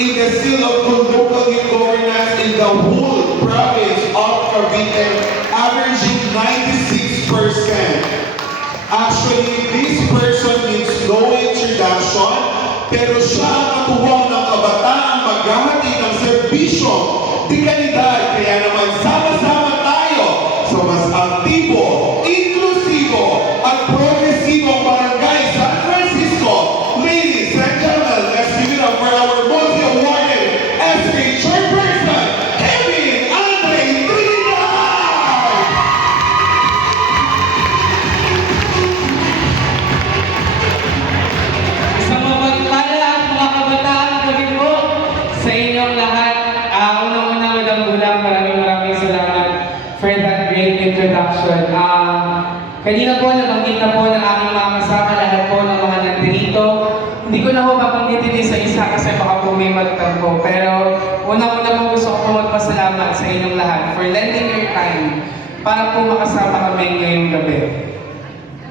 in the seal of good local governance in the whole province of Cavite, averaging 96%. Actually, this person needs no introduction, pero siya ang katuwang ng kabataang maghahati ng serbisyo di kalidad. Kaya naman sama-sama tayo sa mas aktibo, inklusibo at progresibong barangay San Francisco. Ladies and gentlemen, let's give it up for our multi-awarded SK Chairperson, Kevin Andre Trinidad! Isang mapagpala at mga kabataan gabi po sa inyong lahat. Unang-una, Madam Bulang, maraming salamat for that great introduction. Kanina po, nabanggit na po ng aking mga kasama, lahat po ng mga nandito. Hindi ko na po babanggitin isa-isa kasi baka po may magtampo. Pero unang-una po gusto ko po magpasalamat sa inyong lahat for lending your time para po makasama kami ngayong gabi.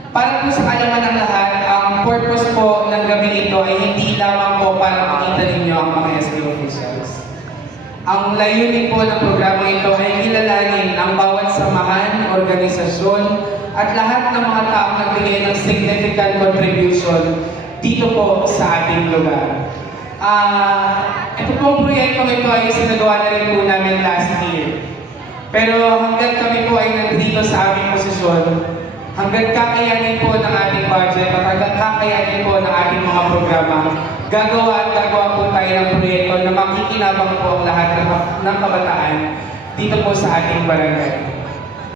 Para po sa kalaman ng lahat, ang purpose po ng gabi ito ay hindi lamang po para makita ninyo ang mga SK officials. Ang layunin po ng programa ito ay kilalanin ang bawat samahan, organisasyon, at lahat ng mga taong nagbigay ng significant contribution dito po sa ating lugar. Ito pong proyektong ito ay sinagawa na rin po namin last year. Pero hanggang kami po ay nandito sa aming posisyon, hanggang kakayanin po ng ating budget at hanggang kakayanin po ng ating mga programa, gagawa po tayo ng proyekto na makikinabang po ang lahat ng kabataan dito po sa ating barangay.